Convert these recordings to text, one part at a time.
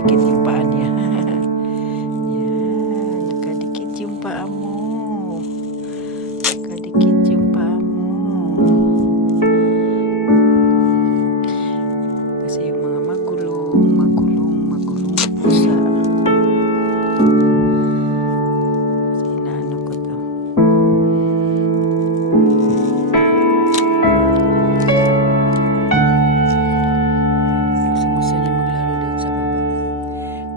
nakadikit yung paa niya. Yan, nakadikit yung paa mo. Nakadikit yung paa mo. Kasi yung mga magulong pusa. Kasi inaano ko to. Gusto niya maglaro doon sa baba.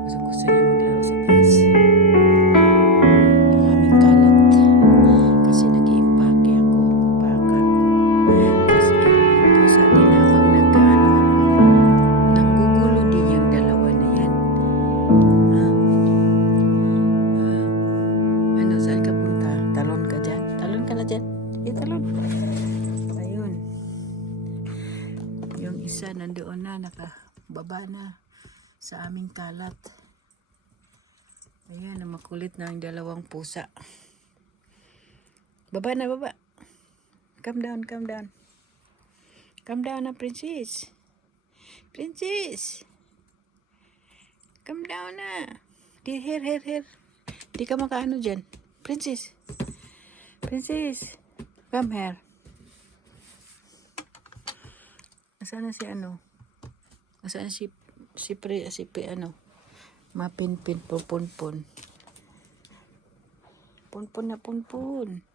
Gusto niya maglaro sa taas. Yung aming kalat. Kasi nag-iimpake ako. Bakal ko. Kasi yung pusa din habang nagkaano ako. Nanggugulo din yung dalawa na yan. Ano, saan ka punta? Talon ka dyan? Talon ka na dyan? Sige, talon. Ayun. Yung isa nandoon na, nakababa na sa aming kalat. Ayan, makulit na ang dalawang pusa. Baba na, baba. Calm down, calm down. Calm down na, princess. Princess! Calm down na. Here. Di ka makaano dyan. Princess. Princess. Come here. Nasaan na si ano? Nasaan si ano? Mapinpin po, punpun. Punpun na punpun.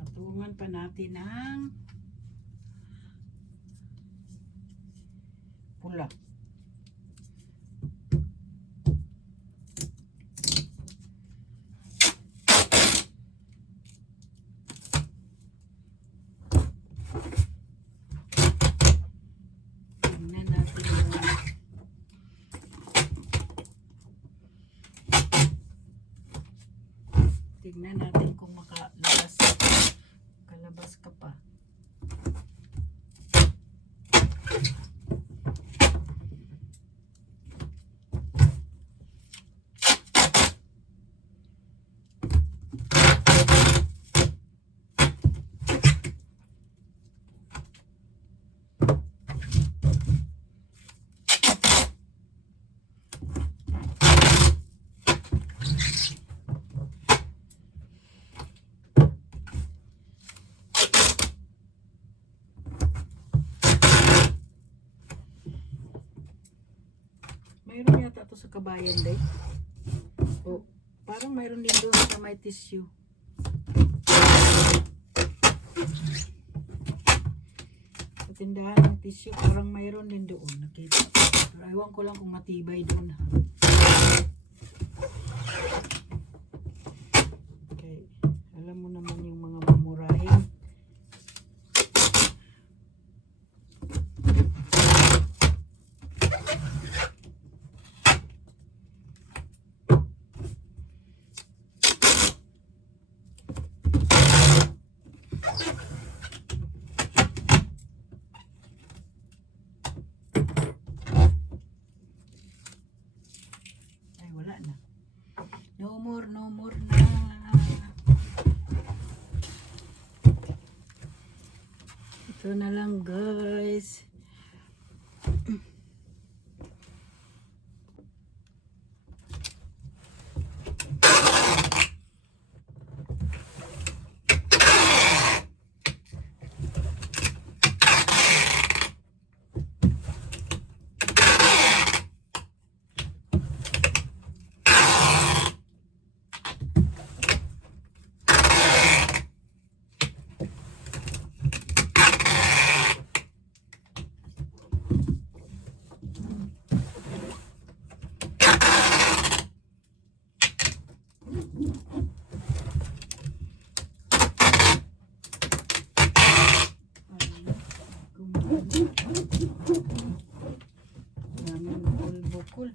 Patungan pa natin ang pula. Tingnan natin tingnan natin kung kalabas ka pa. Mayroon yata ito sa kabayan day. O, parang mayroon din doon sa may tissue. Sa tindahan ng tissue, parang mayroon din doon. Nakita. Pero ewan ko lang kung matibay doon. Okay. Alam mo naman yung mga mamurahin. Wala na. No more na. Ito na lang guys. Daming bukol-bukol.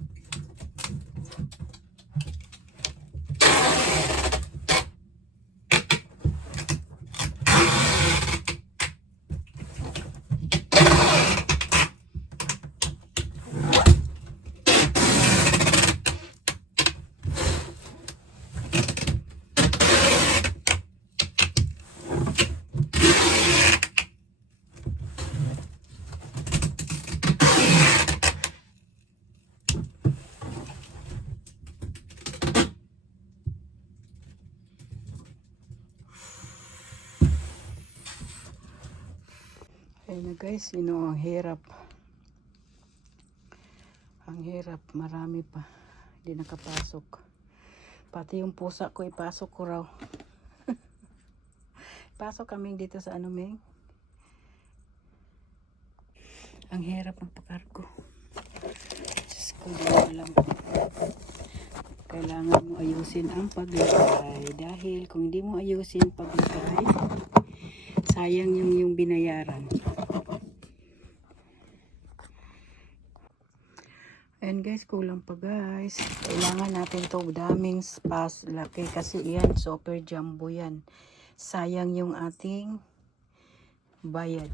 Ayun na guys, ang hirap. Ang hirap, marami pa. Hindi nakapasok. Pati yung pusa ko, ipasok ko raw. Pasok kami dito sa Ming. Ang hirap ng pakargo. Diyos ko, di ko alam. Kailangan mo ayusin ang paglagay. Dahil kung hindi mo ayusin paglagay, sayang yung binayaran. Ayan guys, kulang pa guys. Kailangan natin to daming space. Laki kasi yan, super jumbo yan. Sayang yung ating bayad.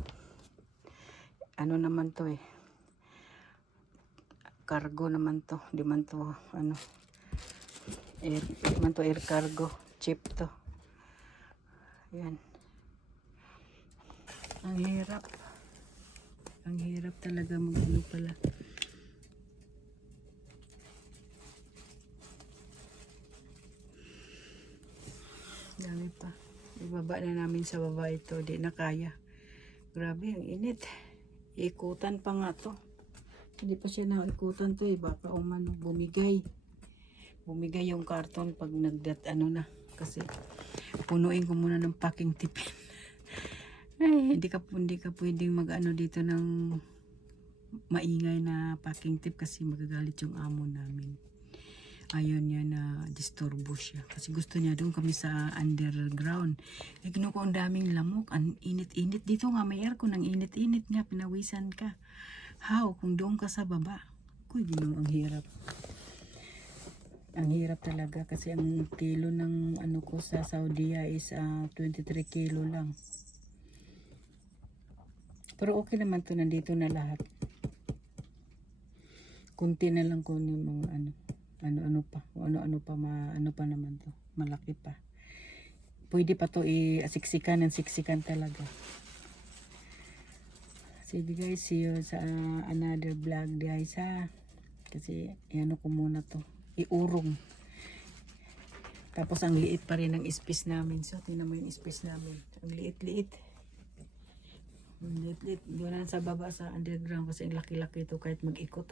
Ano naman to cargo naman to. Di man to, di man to air cargo. Cheap to. Ayan. Ang hirap. Ang hirap talaga mag-ano pala. Dami pa. Ibaba na namin sa baba ito. Di na kaya. Grabe, ang init. Ikutan pa nga to. Hindi pa siya naikutan to Baka bumigay. Bumigay yung karton pag na. Kasi punuin ko muna ng packing tipin. Ay, hindi ka pwedeng mag-ano dito ng maingay na packing tip kasi magagalit yung amo namin. Ayaw niya na disturbo siya. Kasi gusto niya doon kami sa underground. Ko ang daming lamok. Ang init-init. Dito nga may aircon. Ang init-init nga. Pinawisan ka. How? Kung doon ka sa baba. Kuy, ang hirap. Ang hirap talaga. Kasi ang kilo ng ko sa Saudi is 23 kilo lang. Pero okay naman to. Nandito na lahat. Kunti na lang ko yung mga ano pa naman to, malaki pa, pwede pa to siksikan talaga. Sige guys, see you sa another vlog guys kasi ko muna to, iurong. Tapos ang liit pa rin ng space namin, so tingnan mo yung space namin, ang liit doon sa baba sa underground kasi ang laki-laki ito. Kahit mag-ikot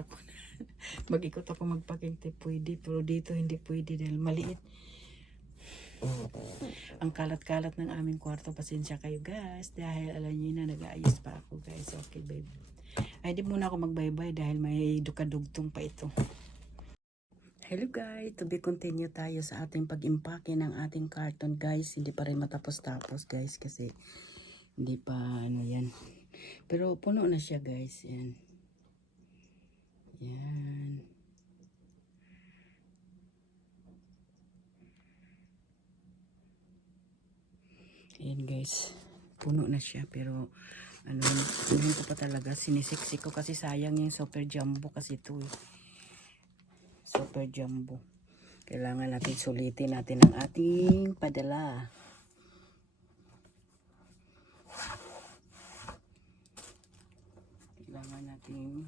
ako magpacking tape pwede, pero dito hindi pwede dahil maliit. Ang kalat-kalat ng aming kwarto. Pasensya kayo guys dahil alam niyo na nag-aayos pa ako guys. Okay babe, ay di muna ako mag-bye-bye dahil may dukadugtong pa ito. Hello guys, to be continue tayo sa ating pag-impake ng ating carton guys. Hindi pa rin matapos-tapos guys kasi hindi pa yan. Pero puno na siya guys. Yan. Yan. Ayan guys. Puno na siya pero hindi ko pa talaga sinisiksi ko kasi sayang yung super jumbo kasi ito Super jumbo. Kailangan natin sulitin natin ang ating padala. Kailangan natin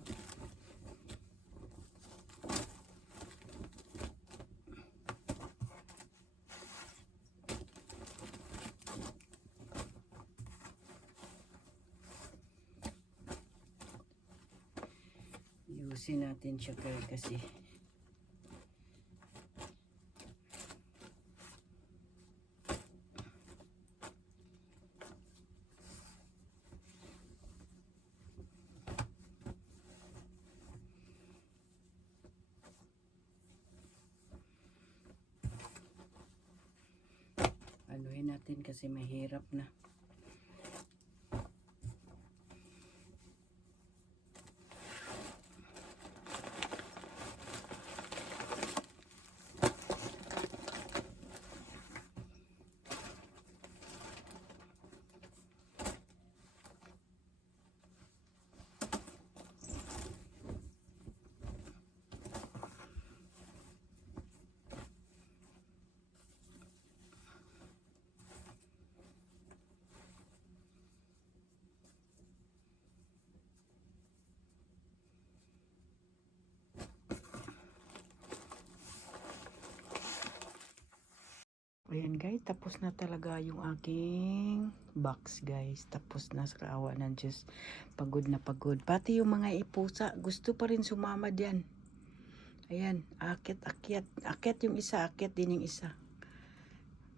ayusin natin siya kasi natin kasi mahirap na. Ayan guys, tapos na talaga yung aking box guys. Tapos na sa kaawa ng Diyos. Pagod na pagod. Pati yung mga ipusa, gusto pa rin sumama diyan. Ayan, akyat. Akyat yung isa, akyat din yung isa.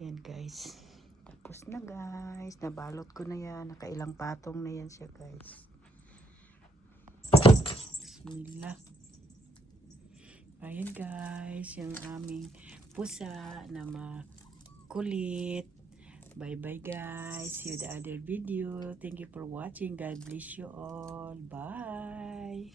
Ayan guys. Tapos na guys. Nabalot ko na yan. Nakailang patong na yan siya guys. Bismillah. Ayan guys, yung aming pusa na makulit. Bye bye guys. See you the other video. Thank you for watching. God bless you all. Bye.